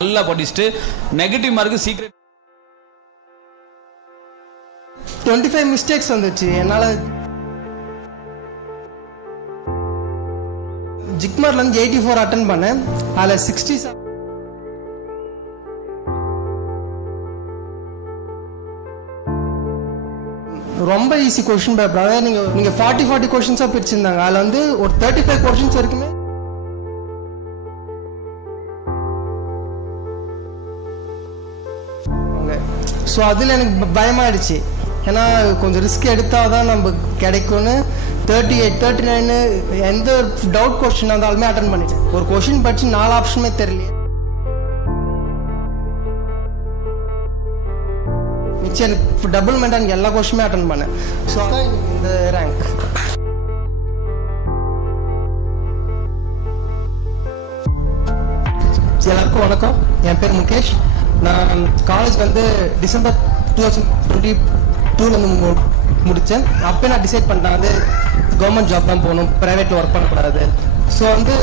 நல்லா படிச்சுட்டு negative mark secret 25 mistakes வந்துச்சு என்னால. ஜிக்மார்ல இருந்து 84 அட்டெண்ட் பண்ணேன். அதுல 60 ரொம்ப ஈஸி கொஸ்டின் பேப்பர். அதாவது நீங்க 40 கொஸ்டின்ஸா பிரிச்சிருந்தாங்க. அதுல வந்து ஒரு 35 கொஸ்டின்ஸ் வரைக்குமே ஸோ அதில் எனக்கு பயமாயிடுச்சு. ஏன்னா கொஞ்சம் ரிஸ்க் எடுத்தால் தான் நம்ம கிடைக்கும்னு 38 39 எந்த ஒரு டவுட் கொஸ்டின் இருந்தாலுமே அட்டன் பண்ணிட்டேன். ஒரு கொஸ்டின் படிச்சு 4 ஆப்ஷனுமே தெரியல. மிச்சம் டபுள் மெண்டான் எல்லா கொஸ்டினுமே அட்டன் பண்ணேன். ஸோ அதான் இந்த ரேங்க். எல்லாருக்கும் வணக்கம். என் பேர் முகேஷ். நான் காலேஜ் வந்து டிசம்பர் 2022 முடித்தேன். அப்போ நான் டிசைட் பண்ணிட்டேன் வந்து கவர்மெண்ட் ஜாப் தான் போகணும், ப்ரைவேட்டில் ஒர்க் பண்ணக்கூடாது. ஸோ வந்து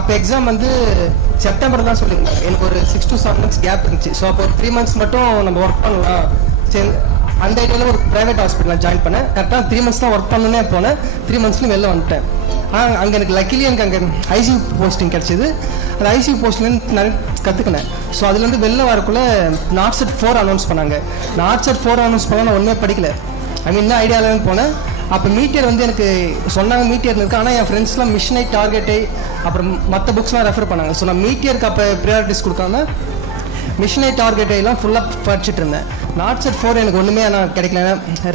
அப்போ எக்ஸாம் வந்து செப்டம்பர் தான் சொல்லியிருந்தாங்க. எனக்கு ஒரு 6 to 7 months கேப் இருந்துச்சு. ஸோ அப்போ ஒரு 3 months மட்டும் நம்ம ஒர்க் பண்ணலாம். சரி, அந்த ஐடியாவில் ஒரு ப்ரைவேட் ஹாஸ்பிட்டலில் ஜாயின் பண்ணேன். கரெக்டாக 3 months தான் ஒர்க் பண்ணணுன்னே போனேன். 3 monthsலையும் வெளில வந்துட்டேன். அங்கே எனக்கு லக்கிலி எனக்கு அங்கே ஐசியூ போஸ்டிங் கிடச்சிது. அந்த ஐசியூ போஸ்ட்லேருந்து நிறைய கற்றுக்கினேன். ஸோ அதுலேருந்து வெளில வரக்குள்ளே நாட்செட் 4 அனௌன்ஸ் பண்ணாங்க. நாட்செட் 4 அனௌன்ஸ் பண்ணால் நான் ஒன்றுமே படிக்கல. இன்னும் ஐடியாவில் போனேன். அப்போ மீட்டியர் வந்து எனக்கு சொன்னாங்க மீட்டியர் இருக்குது. ஆனால் என் ஃப்ரெண்ட்ஸ்லாம் மிஷனை டார்கெட்டை அப்புறம் மற்ற புக்ஸ்லாம் ரெஃபர் பண்ணாங்க. ஸோ நான் மீட்டியருக்கு அப்போ ப்ரியாரிட்டிஸ் கொடுக்காம மிஷனை டார்கெட்டையெல்லாம் ஃபுல்லாக படிச்சுட்டு இருந்தேன். நாட்செட் 4 எனக்கு ஒன்றுமே ஆனால் கிடைக்கல,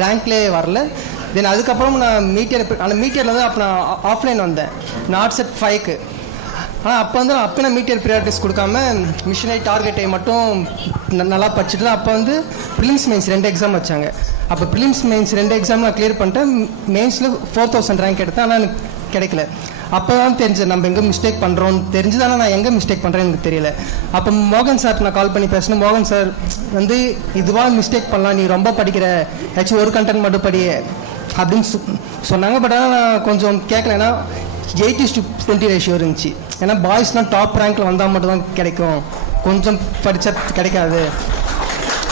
ரேங்க்லேயே வரல. தென் அதுக்கப்புறம் நான் அந்த மீட்டியரில் வந்து அப்போ நான் ஆஃப்லைன் வந்தேன் நாட்செட் 5க்கு. ஆனால் அப்போ வந்து நான் மீட்டியர் ப்ரியாரிட்டிஸ் கொடுக்காம மிஷனை டார்கெட்டை மட்டும் நல்லா படிச்சுட்டு அப்போ வந்து ப்ரிலிம்ஸ் மெயின்ஸ் 2 எக்ஸாம் வச்சாங்க. அப்போ ப்ரிலிம்ஸ் மெயின்ஸ் 2 எக்ஸாம் நான் கிளியர் பண்ணிட்டேன். மெயின்ஸில் 4000 ரேங்க் எடுத்தேன். ஆனால் எனக்கு கிடைக்கல. அப்போ தான் தெரிஞ்சது நம்ம எங்கே மிஸ்டேக் பண்ணுறோன்னு தெரிஞ்சது. ஆனால் நான் எங்கே மிஸ்டேக் பண்ணுறேன்னு எனக்கு தெரியல. அப்போ மோகன் சார் நான் கால் பண்ணி பேசினேன். மோகன் சார் வந்து இதுவாக மிஸ்டேக் பண்ணலாம், நீ ரொம்ப படிக்கிற, ஏதாச்சும் ஒரு கண்டென்ட் மட்டும் படி அப்படின்னு சொன்னாங்க. பட் ஆனால் நான் கொஞ்சம் கேட்கல. ஏன்னா 80:20 ரேஷியோ இருந்துச்சு. ஏன்னா பாய்ஸ்லாம் டாப் ரேங்க்கில் வந்தால் மட்டும் தான் கிடைக்கும், கொஞ்சம் படித்தா கிடைக்காது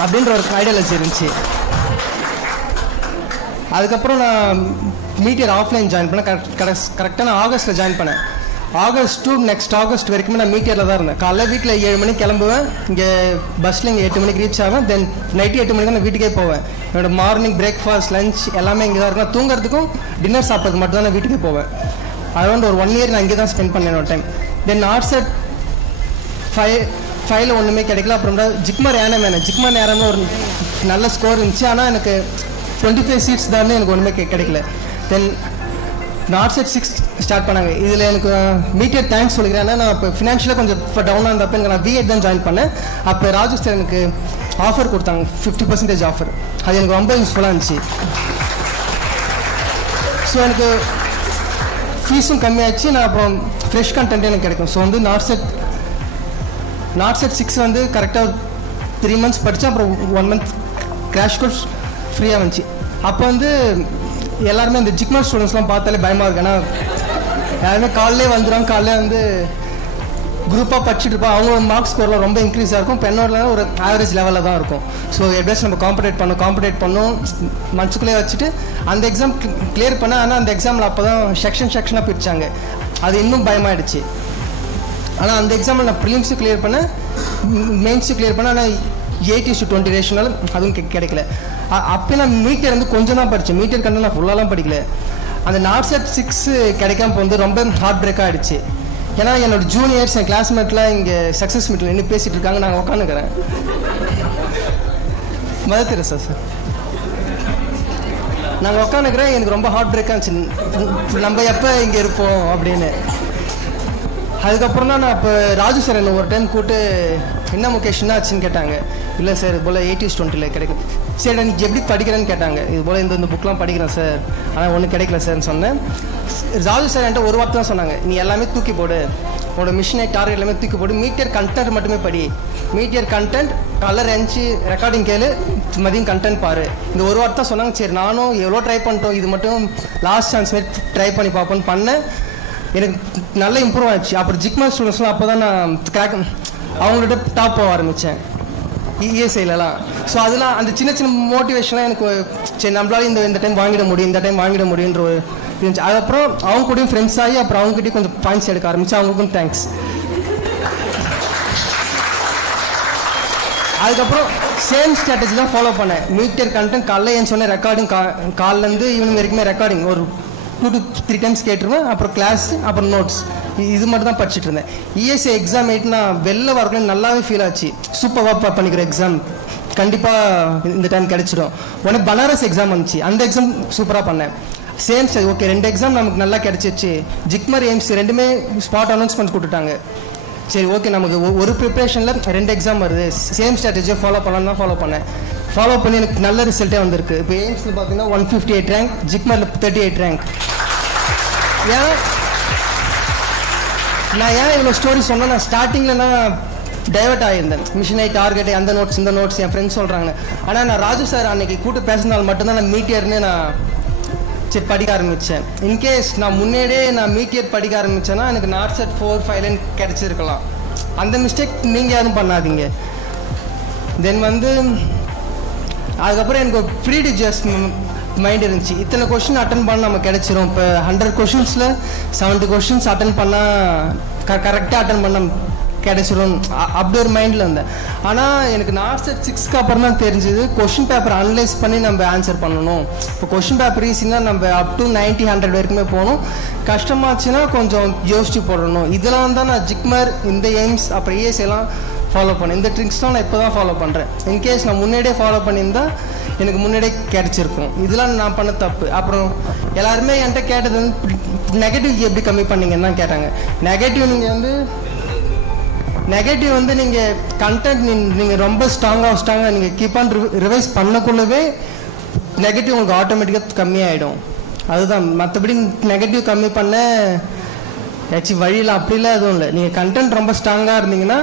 அப்படின்ற ஒரு ஐடியாலஜி இருந்துச்சு. அதுக்கப்புறம் நான் மீட்டியர் ஆஃப்லைன் ஜாயின் பண்ணேன். கரெக்டாக நான் ஆகஸ்ட்டில் ஜாயின் பண்ணேன். ஆகஸ்ட் டு நெக்ஸ்ட் ஆகஸ்ட் வரைக்குமே நான் மீட்டியரில் தான் இருந்தேன். காலைல வீட்டில் 7 மணிக்கு கிளம்புவேன். இங்கே பஸ்ஸில் இங்கே 8 மணிக்கு ரீச் ஆவேன். தென் நைட்டு 8 மணிக்கு தான் நான் வீட்டுக்கே போவேன். என்னோடய மார்னிங் பிரேக்ஃபாஸ்ட் லஞ்ச் எல்லாமே இங்கே தான் இருக்கும். தூங்குறதுக்கும் டின்னர் சாப்பிட்றதுக்கு மட்டும் தான் நான் வீட்டுக்கே போவேன். அரௌண்ட் ஒரு 1 year நான் இங்கே தான் ஸ்பெண்ட் பண்ணேன் ஒரு டைம். தென் நாட்செட் 5ல ஒன்றுமே கிடைக்கல. அப்புறம் ஜிக்மார் ஏனமே ஒரு நல்ல ஸ்கோர் இருந்துச்சு. ஆனால் எனக்கு 25 seats தான் எனக்கு ஒன்றுமே கிடைக்கல. தென் நாட்செட் 6 ஸ்டார்ட் பண்ணாங்க. இதில் எனக்கு மீட்டியர் தேங்க்ஸ் சொல்லிக்கிறேன். ஏன்னா நான் இப்போ ஃபினான்ஷியலாக கொஞ்சம் டவுனாக இருந்தப்போ எனக்கு நான் V8 தான் ஜாயின் பண்ணேன். அப்போ ராஜு சார் எனக்கு ஆஃபர் கொடுத்தாங்க, 50% ஆஃபர். அது எனக்கு ரொம்ப யூஸ்ஃபுல்லாக இருந்துச்சு. ஸோ எனக்கு ஃபீஸும் கம்மியாச்சு. நான் அப்புறம் ஃப்ரெஷ் கண்டென்ட் எனக்கு கிடைக்கும். ஸோ வந்து நாட்செட் 6 வந்து கரெக்டாக 3 months படித்தேன். அப்புறம் 1 month கிராஷ் கோர்ஸ் ஃப்ரீயாக வந்துச்சு. அப்போ வந்து எல்லாருமே இந்த ஜிக்மார் ஸ்டூடெண்ட்ஸ்லாம் பார்த்தாலே பயமாக இருக்கு. ஏன்னா யாருமே காலையிலே வந்துடுவாங்க. காலையிலே வந்து குரூப்பாக படிச்சுட்டு இருப்போம். அவங்க மார்க்ஸ் ஸ்கோர்லாம் ரொம்ப இன்க்ரீஸாக இருக்கும். பெண்ணோட ஒரு ஆவரேஜ் லெவலில் தான் இருக்கும். ஸோ எப்படியாச்சும் நம்ம காம்படேட் பண்ணோம் மனசுக்குள்ளே வச்சுட்டு அந்த எக்ஸாம் கிளியர் பண்ணேன். ஆனால் அந்த எக்ஸாமில் அப்போ தான் செக்ஷனாக பிரித்தாங்க. அது இன்னும் பயமாயிடுச்சு. ஆனால் அந்த எக்ஸாமில் நான் ப்ரிலிம்ஸு கிளியர் பண்ணேன், மெயின்ஸு கிளியர் பண்ணேன். ஆனால் 80:20 ரேஷியோனால அதுவும் கிடைக்கல. அப்போ நான் மீட்டியர் வந்து கொஞ்சம் தான் படித்தேன். மீட்டியர் கண்டு நான் ஃபுல்லாலாம் படிக்கல. அந்த நாட்செட் 6 கிடைக்காம வந்து ரொம்ப ஹார்ட் பிரேக்காக ஆகிடுச்சு. ஏன்னா என்னோட ஜூனியர்ஸ் என் கிளாஸ்மேட்லாம் இங்கே சக்ஸஸ் மீட்டில் இன்னும் பேசிகிட்டு இருக்காங்க. நாங்கள் உட்காந்துக்கிறேன். மதத்திர சார் நாங்கள் உட்காந்துக்கிறேன். எனக்கு ரொம்ப ஹார்ட் பிரேக்காக இருந்துச்சு, நம்ம எப்போ இங்கே இருப்போம் அப்படின்னு. அதுக்கப்புறம் தான் நான் இப்போ ராஜு சார் என்ன ஒரு டைம் கூப்பிட்டு என்ன முகேஷ் என்ன ஆச்சுன்னு கேட்டாங்க. இல்லை சார் இது போல் 80:20 கிடைக்கும். சரி எனக்கு எப்படி படிக்கிறேன்னு கேட்டாங்க. இது போல் இந்த புக்லாம் படிக்கிறேன் சார், ஆனால் ஒன்றும் கிடைக்கல சார்ன்னு சொன்னேன். ராஜு சார் என்கிட்ட ஒரு வார்த்தை தான் சொன்னாங்க, நீ எல்லாமே தூக்கி போடு, உன்னோட மிஷனை டார்கெட் எல்லாமே தூக்கி போடு, மீட்டியர் கண்டென்ட் மட்டுமே படி. மீட்டியர் கண்டென்ட் கலர் எஞ்சி ரெக்கார்டிங் கேளு, மதியம் கண்டென்ட் பாரு. இந்த ஒரு வார்த்தை சொன்னாங்க. சரி நானும் எவ்வளோ ட்ரை பண்ணிட்டோம், இது மட்டும் லாஸ்ட் சான்ஸ் மாரி ட்ரை பண்ணி பார்ப்போன்னு பண்ணேன். எனக்கு நல்லா இம்ப்ரூவ் ஆச்சு. அப்புறம் ஜிக்மார் ஸ்டூடெண்ட்ஸ்லாம் அப்போ தான் நான் அவங்களோட டாப் போக ஆரம்பித்தேன் இஎஸ்ஐலலாம். ஸோ அதெல்லாம் அந்த சின்ன சின்ன மோட்டிவேஷன்லாம் எனக்கு சரி நம்மளால இந்த டைம் வாங்கிட முடியும், இந்த டைம் வாங்கிட முடியுன்ற ஒரு இருந்துச்சு. அதுக்கப்புறம் அவங்க கூடயும் ஃப்ரெண்ட்ஸ் ஆகி அப்புறம் அவங்ககிட்டயும் கொஞ்சம் பாயிண்ட்ஸ் எடுக்க ஆரம்பிச்சு. அவங்களுக்கும் தேங்க்ஸ். அதுக்கப்புறம் சேம் ஸ்ட்ராட்டஜி தான் ஃபாலோ பண்ணேன். மீட்டர் கண்டென்ட் காலைல ஏன் சொன்னேன் ரெக்கார்டிங் காலிலேருந்து ஈவினிங் வரைக்குமே ரெக்கார்டிங் ஒரு 2 to 3 டைம்ஸ் கேட்டுருவேன். அப்புறம் கிளாஸ் அப்புறம் நோட்ஸ் இது மட்டும் தான் படிச்சுட்டு இருந்தேன். இஎஸ்ஐ எக்ஸாம் நான் வெளில வரக்குள்ள நல்லாவே ஃபீல் ஆச்சு. சூப்பராக பண்ணிக்கிற எக்ஸாம் கண்டிப்பாக இந்த டைம் கிடைச்சிடும். உடனே பனாரஸ் எக்ஸாம் வந்துச்சு. அந்த எக்ஸாம் சூப்பராக பண்ணேன். சேம் ஸ்டேஜ் ஓகே 2 எக்ஸாம் நமக்கு நல்லா கிடைச்சிச்சு. ஜிக்மர் எய்ம்ஸ் ரெண்டுமே ஸ்பாட் அனௌன்ஸ்மெண்ட் கொடுத்துட்டாங்க. சரி ஓகே நமக்கு ஒரு ப்ரிப்ரேஷனில் 2 எக்ஸாம் வருது, சேம் ஸ்ட்ராட்டஜியை ஃபாலோ பண்ணலாம் தான் ஃபாலோ பண்ணேன். ஃபாலோ பண்ணி எனக்கு நல்ல ரிசல்ட்டே வந்திருக்கு. இப்போ எய்ம்ஸில் பார்த்தீங்கன்னா 158 ரேங்க், ஜிக்மரில் 38 ரேங்க். நான் ஏன் இவ்வளோ ஸ்டோரி சொன்னேன், நான் ஸ்டார்டிங்கில் நான் டைவர்ட் ஆகியிருந்தேன். மிஷினை டார்கெட்டு அந்த நோட்ஸ் இந்த நோட்ஸ் என் ஃப்ரெண்ட்ஸ் சொல்கிறாங்க. ஆனால் நான் ராஜு சார் அன்னைக்கு கூட்டு பேசினாலும் மட்டும்தான் நான் மீட்டியர்னு நான் சரி படிக்க ஆரம்பித்தேன். இன்கேஸ் நான் முன்னாடியே நான் மீட்டியர் படிக்க ஆரம்பித்தேன்னா எனக்கு நார்செட் 4, 5 லைன் கிடச்சிருக்கலாம். அந்த மிஸ்டேக் நீங்கள் யாரும் பண்ணாதீங்க. தென் அதுக்கப்புறம் எனக்கு ஒரு ப்ரீடிஜியஸ் மைண்ட் இருந்துச்சு. இத்தனை கொஷின் அட்டன் பண்ண நம்ம கிடைச்சிரும். இப்போ 100 கொஷின்ஸில் 70 கொஷின்ஸ் அட்டன் பண்ணால் கரெக்டாக அட்டன் பண்ண கிடைச்சிரும் அப்படி ஒரு மைண்டில் இருந்தேன். ஆனால் எனக்கு நார்செட் 6க்கு அப்புறம் தான் தெரிஞ்சுது கொஷின் பேப்பர் அனலைஸ் பண்ணி நம்ம ஆன்சர் பண்ணணும். இப்போ கொஷின் பேப்பர் ஈஸினா நம்ம அப் டு 90, 100 வரைக்குமே போகணும். கஷ்டமாச்சுன்னா கொஞ்சம் யோசிச்சு போடணும். இதெல்லாம் தான் நான் ஜிக்மர் இந்த எய்ம்ஸ் அப்புறம் இஎஸ் எல்லாம் ஃபாலோ பண்ணேன். இந்த ட்ரிக்ஸ்லாம் நான் இப்போ தான் ஃபாலோ பண்ணுறேன். இன்கேஸ் நான் முன்னாடியே ஃபாலோ பண்ணியிருந்தா எனக்கு முன்னாடியே கிடைச்சிருக்கும். இதெல்லாம் நான் பண்ண தப்பு. அப்புறம் எல்லாருமே என்கிட்ட கேட்டது நெகட்டிவ் எப்படி கம்மி பண்ணீங்கன்னு தான் கேட்டாங்க. நெகட்டிவ் நீங்கள் கண்டென்ட் நீங்கள் ரொம்ப ஸ்ட்ராங்காக நீங்கள் கீப் ஆன் ரிவைஸ் பண்ணக்குள்ளவே நெகட்டிவ் உங்களுக்கு ஆட்டோமேட்டிக்காக கம்மியாகிடும். அதுதான். மற்றபடி நெகட்டிவ் கம்மி பண்ண ஆக்சுவலி வழியில் அப்படிலாம் எதுவும் இல்லை. நீங்கள் கண்டென்ட் ரொம்ப ஸ்ட்ராங்காக இருந்தீங்கன்னா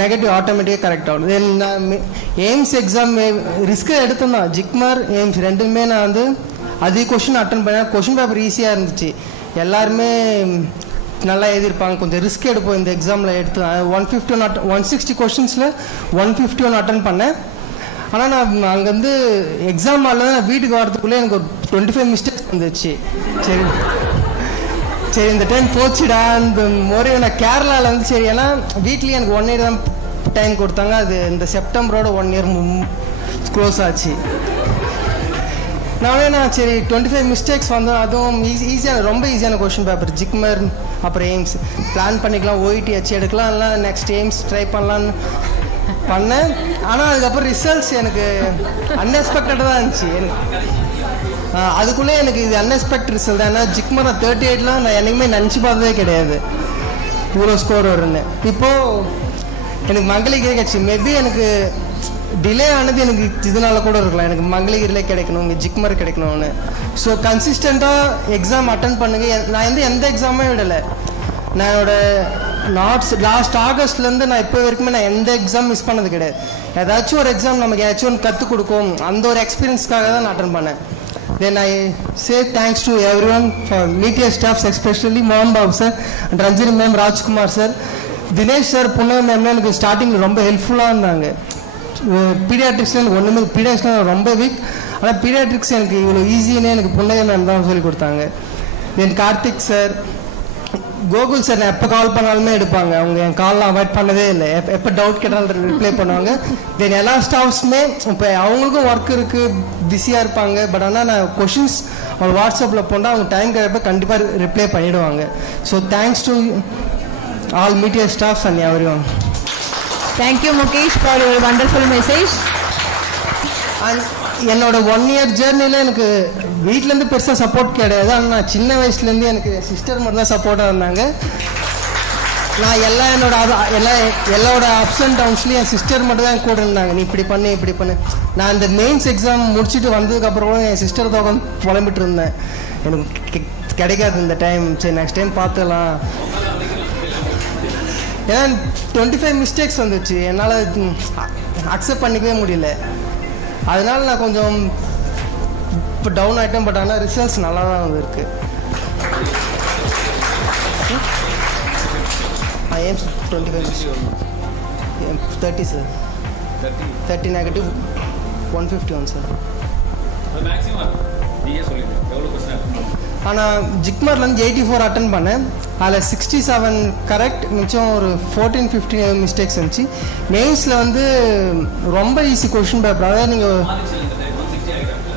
நெகட்டிவ் ஆட்டோமேட்டிக்காக கரெக்ட் ஆகும். தென் நான் எய்ம்ஸ் எக்ஸாம் ரிஸ்க்கு எடுத்தேன் தான். ஜிக்மர் எய்ம்ஸ் ரெண்டுமே நான் அதிக கொஷின் அட்டன் பண்ணேன். கொஷின் பேப்பர் ஈஸியாக இருந்துச்சு. எல்லாருமே நல்லா எழுதியிருப்பாங்க. கொஞ்சம் ரிஸ்க் எடுப்போம் இந்த எக்ஸாமில் எடுத்து 160 கொஷின்ஸில் 151 அட்டன் பண்ணேன். ஆனால் நான் அங்கேருந்து எக்ஸாம் ஆடல வீட்டுக்கு வரதுக்குள்ளே எனக்கு ஒரு 25 மிஸ்டேக்ஸ் வந்துச்சு. சரி இந்த டைம் போச்சுடா. இந்த முறை நான் கேரளாவில் சரி ஏன்னா வீக்லி எனக்கு 1 இயர் தான் டைம் கொடுத்தாங்க. அது இந்த செப்டம்பரோட 1 இயர் க்ளோஸ் ஆச்சு. நான் சரி 25 மிஸ்டேக்ஸ் வந்தோம். அதுவும் ஈஸியான ரொம்ப ஈஸியான கொஷின் பேப்பர் ஜிக்மர் அப்புறம் எய்ம்ஸ் பிளான் பண்ணிக்கலாம். ஓஇடி வச்சு எடுக்கலாம், இல்லை நெக்ஸ்ட் எய்ம்ஸ் ட்ரை பண்ணலான்னு பண்ணேன். ஆனால் அதுக்கப்புறம் ரிசல்ட்ஸ் எனக்கு அன்எக்ஸ்பெக்டடாக தான் இருந்துச்சு. அதுக்குள்ளே எனக்கு இது அன்எக்ஸ்பெக்டட் ரிசல்ட் தான். ஏன்னா ஜிக்மர் 38லாம் நான் என்னைக்குமே நினச்சி பார்த்ததே கிடையாது இவ்வளோ ஸ்கோர் வரும்னு. இப்போது எனக்கு மகளிர் கிடச்சி. மேபி எனக்கு டிலே ஆனது எனக்கு இதனால கூட இருக்கலாம். எனக்கு மகளிரில் கிடைக்கணும், இங்கே ஜிக்மர் கிடைக்கணும்னு. ஸோ கன்சிஸ்டண்ட்டாக எக்ஸாம் அட்டன் பண்ணுங்க. நான் எந்த எக்ஸாமே விடலை. நான் என்னோட லாஸ்ட் ஆகஸ்ட்லேருந்து நான் இப்போ வரைக்குமே நான் எந்த எக்ஸாம் மிஸ் பண்ணது கிடையாது. ஏதாச்சும் ஒரு எக்ஸாம் நமக்கு ஏதாச்சும் ஒன்று கற்றுக் கொடுக்கும், அந்த ஒரு எக்ஸ்பீரியன்ஸ்க்காக தான் நான் அட்டன் பண்ணேன். Then I say thanks to everyone for media staffs, especially Mohan Babu sir and Ranjini ma'am, Rajkumar sir, Dinesh sir, Punna ma'am எனக்கு ஸ்டார்டிங்கில் ரொம்ப ஹெல்ப்ஃபுல்லாக இருந்தாங்க. பீடியாட்ரிக்ஸ் எனக்கு ஒன்றுமே பீடியாட்ரிக்ஸ் ரொம்ப வீக். ஆனால் பீடியாட்ரிக்ஸ் எனக்கு இவ்வளோ ஈஸின்னு எனக்கு புன்னகை மேம் தான் சொல்லி கொடுத்தாங்க. தென் கார்த்திக் சார், கோகுல் சார், நான் எப்போ கால் பண்ணாலுமே எடுப்பாங்க. அவங்க என் கால்லாம் அவாய்ட் பண்ணதே இல்லை. எப்போ டவுட் கேட்டாலும் ரிப்ளை பண்ணுவாங்க. தென் எல்லா ஸ்டாஃப்ஸுமே இப்போ அவங்களுக்கும் ஒர்க் இருக்குது, பிஸியாக இருப்பாங்க. பட் ஆனால் நான் கொஷின்ஸ் அவங்க வாட்ஸ்அப்பில் போனால் அவங்க டைம் கிடைப்ப கண்டிப்பாக ரிப்ளை பண்ணிவிடுவாங்க. So thanks to all media staffs and everyone. Thank you Mukesh for your wonderful message. And என்னோட 1 இயர் ஜேர்னியில் எனக்கு வீட்டிலேருந்து பெருசாக சப்போர்ட் கிடையாது. ஆனால் நான் சின்ன வயசுலேருந்து எனக்கு சிஸ்டர் மட்டும் தான் சப்போர்ட்டாக இருந்தாங்க. நான் எல்லாரோட அப்ஸ் அண்ட் டவுன்ஸ்லேயும் என் சிஸ்டர் மட்டும் தான் கூட இருந்தாங்க. நீ இப்படி பண்ணு. நான் இந்த மெயின்ஸ் எக்ஸாம் முடிச்சுட்டு வந்ததுக்கப்புறம் என் சிஸ்டர் தான் புலம்பிட்டு இருந்தேன். எனக்கு கிடைக்காது இந்த டைம், சரி நெக்ஸ்ட் டைம் பார்த்துக்கலாம். ஏன்னா 25 மிஸ்டேக்ஸ் வந்துச்சு. என்னால் அக்செப்ட் பண்ணிக்கவே முடியல. அதனால நான் கொஞ்சம் இப்போ டவுன் ஆகிட்டேன். பட் ஆனால் ரிசல்ட்ஸ் நல்லா தான் வந்துருக்கு. AIIMS 25 30 sir 30 negative 151 sir. Maximum நீங்கள் சொல்லுங்கள் எவ்வளோ கொஸ்டின். ஆனால் ஜிக்மர்லேருந்து 84 அட்டன் பண்ணேன். அதில் 67 கரெக்ட், மிச்சம் ஒரு 14-15 மிஸ்டேக்ஸ் இருந்துச்சு. மெயின்ஸில் வந்து ரொம்ப ஈஸி கொஷின் பேப்பர். அதாவது நீங்கள்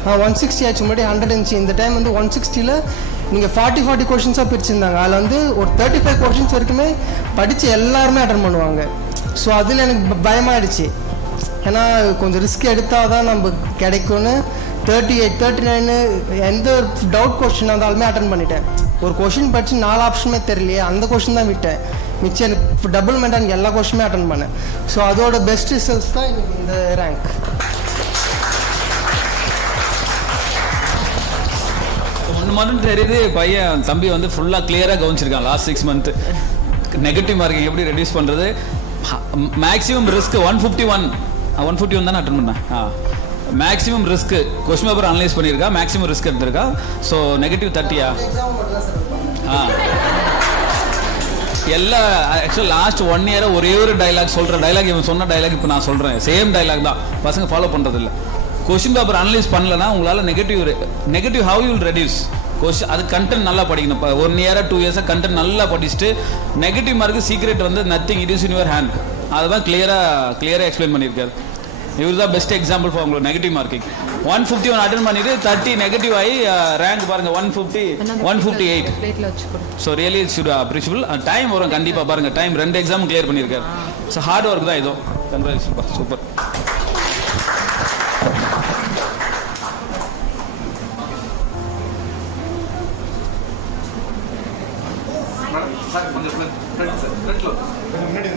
160 ஆச்சு, முன்னாடி 100 இருந்துச்சு. இந்த டைம் வந்து 160ல் நீங்கள் 40 கொஷின்ஸாக பிரிச்சிருந்தாங்க. அதில் வந்து ஒரு 35 கொஷின்ஸ் வரைக்குமே படித்து எல்லாருமே அட்டன் பண்ணுவாங்க. ஸோ அதில் எனக்கு பயமாயிடுச்சு. ஏன்னா கொஞ்சம் ரிஸ்க் எடுத்தால் தான் நம்ம கிடைக்கும்னு 38, 39 எந்த டவுட் கொஸ்டின் இருந்தாலுமே அட்டன் பண்ணிட்டேன். ஒரு கொஷின் படித்து 4 ஆப்ஷனுமே தெரியலையே, அந்த கொஷின் தான் விட்டேன். மிச்சம் எனக்கு டபுள் மென்டான் எல்லா கொஷினுமே அட்டன் பண்ணேன். ஸோ அதோட பெஸ்ட் ரிசல்ட்ஸ் தான் எனக்கு இந்த ரேங்க். ஒன்று மட்டும் தெரியுது, பையன் தம்பி வந்து ஃபுல்லாக கிளியராக கவனிச்சிருக்கான். லாஸ்ட் 6 மந்த் நெகட்டிவ் மார்க்கிங் எப்படி ரெடியூஸ் பண்ணுறது. மேக்ஸிமம் ரிஸ்க் 151 தானே அட்டன் பண்ணேன். Maximum risk question paper analyse பண்ணியிருக்கா, மேக்ஸிமம் ரிஸ்க் எடுத்திருக்கா. ஸோ நெகட்டிவ் 30யா எல்லா ஆக்சுவலாக லாஸ்ட் 1 இயர் ஒரே ஒரு டைலாக் சொல்கிற டைலாக், இவன் சொன்ன டைலாக் இப்போ நான் சொல்கிறேன். சேம் டைலாக் தான், பசங்க ஃபாலோ பண்ணுறது இல்லை. கொஸ்டின் பேப்பர் அனலைஸ் பண்ணலன்னா உங்களால் negative how you will reduce question. அது கண்டென்ட் நல்லா படிக்கணும். இப்போ 1 இயர் 2 இயர்ஸாக கண்டென்ட் நல்லா படிச்சுட்டு நெகட்டிவ் மார்க்கு சீக்ரெட் வந்து nothing, it is in your hand. அதுதான் கிளியராக எக்ஸ்பிளைன் பண்ணியிருக்காரு. இவர் தான் பெஸ்ட் எக்ஸாம்பிள் ஃபார் உங்களுக்கு நெகட்டிவ் மார்க்கிங். 151 அட்டன் பண்ணிட்டு 30 நெகட்டிவ் ஆகி ரேங்க் பாருங்க 158. So really should appreciable. Time வரும் கண்டிப்பாக பாருங்க. டைம் 2 எக்ஸாம் கிளியர் பண்ணியிருக்காரு. ஸோ ஹார்ட் ஒர்க் தான் இதுவும். Congratulation, super. சார் கொஞ்சம் ஃப்ரெண்ட் சார் ஃப்ரெண்ட்ல முன்னாடி